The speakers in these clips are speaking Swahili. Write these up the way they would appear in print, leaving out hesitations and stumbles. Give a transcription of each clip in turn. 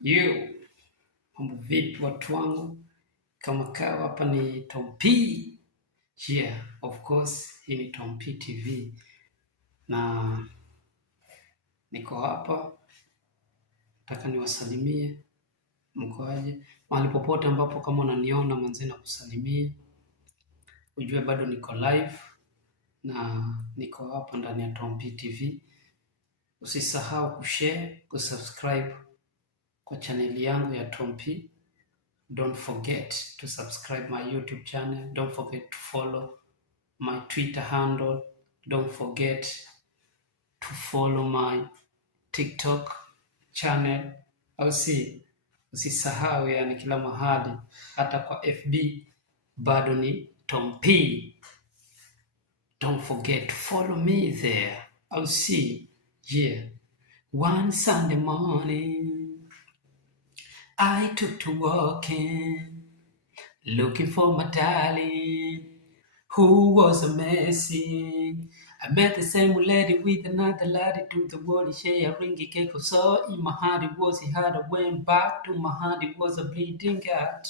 Yo, mambo vipi watu wangu? Kama kawa hapa ni Tom P. Yeah, of course, hii ni Tom P TV. Na niko hapa nataka niwasalimie. Mko aje? Mahali popote ambapo kama unaniona manze na kusalimia. Ujue bado niko live na niko hapa ndani ya Tom P TV. Usisahau kushare, kusubscribe kwa channel yangu ya Tom P. Don't forget to subscribe my YouTube channel. Don't forget to follow my Twitter handle. Don't forget to follow my TikTok channel. Usisahau yani kila mahali, hata kwa FB bado ni Tom P. Don't forget to follow me there. Yeah. One Sunday morning I took to walking, looking for my darling, who was missing. I met the same lady with another lady to the world, sharing a cake of soul. In my heart it was a heart. I went back to my heart, it was a bleeding heart.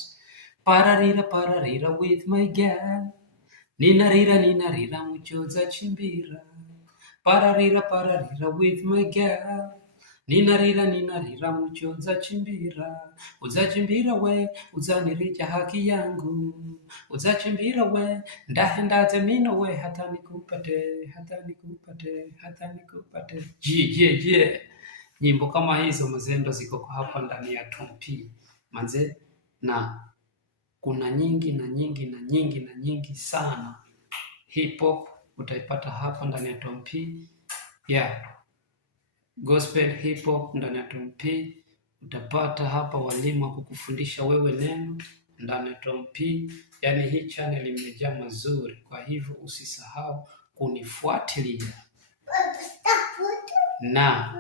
Pararira, pararira with my girl. Ninarira, muchoza chimbira. Pararira, pararira with my girl. Ninarira mucho uzachimbira we uzanirija haki yangu, uzachimbira we ndahendaze mino we hata nikupate. Je. Nyimbo kama hizo mazendo ziko hapa ndani ya Tom P manze, na kuna nyingi sana. Hip hop utaipata hapa ndani ya Tom P. Yeah. Gospel hip hop ndani ya Tom P. Utapata hapa walimu wa kukufundisha wewe neno ndani ya Tom P. Yaani hii channel imejaa mazuri, kwa hivyo usisahau kunifuatilia. Na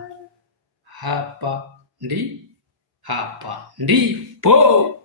hapa ndipo